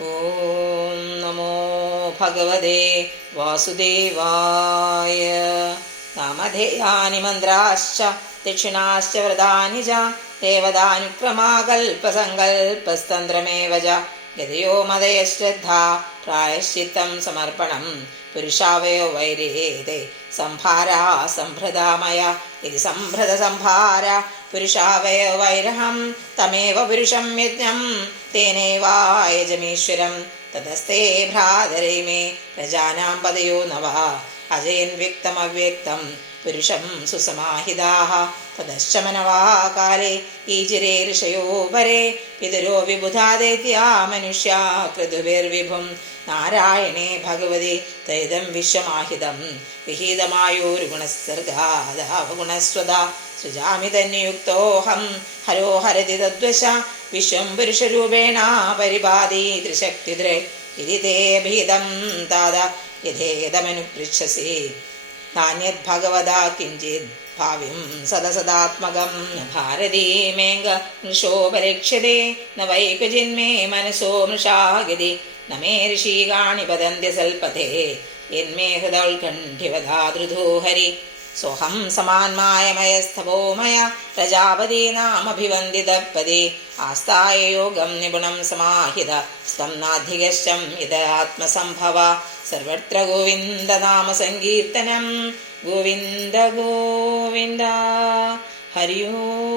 ഓം നമോ ഭഗവതേ വാസുദേവായ. നാമധേയാനി മന്ത്രാശ്ച ദക്ഷിണാശ്ച വ്രതാനി ച ദേവതാനുക്രമാകൽപസങ്കൽപസ്തന്ത്രമേവ ച ഗതയോ മതയശ്രദ്ധാ പ്രായശ്ചിത്തം സമർപ്പണം പുരുഷാവയോ വൈരേതേ സംഭാരാ സംഭൃതാമയ ഇതി സംഭൃത സംഭാര പുരുഷാവയോ വൈരഹം തമേവ പുരുഷം യജ്ഞം തേനൈവായജമീശ്വരം തതസ്തേ ഭ്രാതരേ മേ പ്രജാനാം പദയോ നവ അജയൻ വ്യക്തമവ്യക്തം പുരുഷം സുസമാഹിതാഃ തതശ്ച മനവാ കാലേ ഈജിരേ ഋഷയോ പരേ പിതരോ വിബുധാ ദൈത്യാ മനുഷ്യാ ക്രതുഭിർവിഭും നാരായണേ ഭഗവതി ത്രൈദം വിശ്വമാഹിതം വിഹിതമായോരു ഗുണസ്സർഗാദാവഗുണസ്വദാ സൃജാമി തന്യുക്തോഹം ഹരോ ഹരതി തദ്വശ വിശ്വം പുരുഷരൂപേണ പരിപാതി ത്രിശക്തിദ്രേ ഇതി തേ ഭീതം താത യഥേദമനുപൃച്ഛസി നാന്യത് ഭഗവതാ കിഞ്ചിത് ഭാവിം സദസദാത്മകം ഭാരതീമേംഗ മൃഷോപലക്ഷ്യതേ ന വൈകജിന്മേ മനസോ മൃഷാഗതി ന മേ ഋഷീകാണി വദന്തി സൽപഥേ യന്മേ ഹൃദൗത്കണ്ഠ്യവധാതൃധോ ഹരി സോഹം സമാന്മായമയസ്ഥവോ മയ പ്രജാപതീനാമഭിവന്ദിതപദേ ആസ്ഥായ യോഗം നിപുണം സമാഹിത സ്തം നാധികശ്ചം യദാത്മസംഭവ സർവത്ര ഗോവിന്ദനാമ സങ്കീർത്തനം ഗോവിന്ദ ഗോവിന്ദ ഹരി ഓം.